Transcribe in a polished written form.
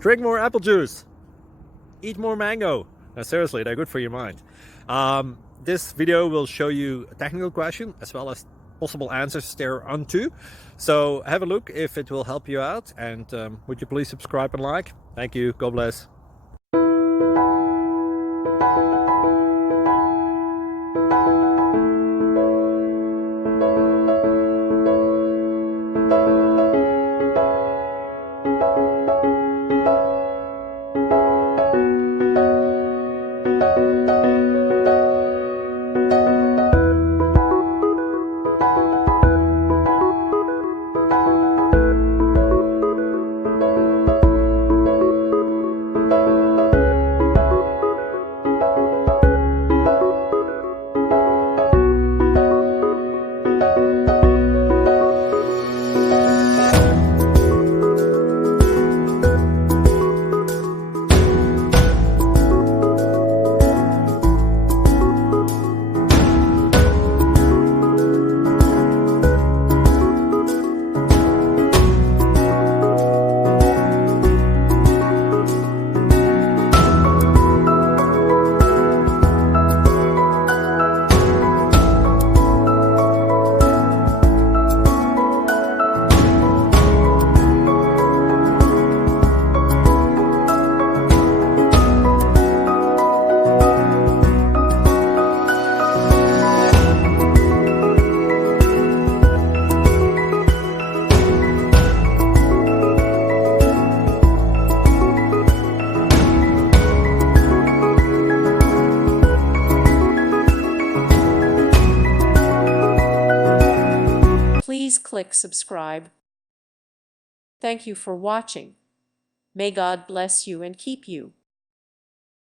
Drink more apple juice. Eat more mango. No, seriously, they're good for your mind. This video will show you a technical question as well as possible answers thereunto. So have a look if it will help you out, and would you please subscribe and like? Thank you. God bless. Please click subscribe. Thank you for watching. May God bless you and keep you.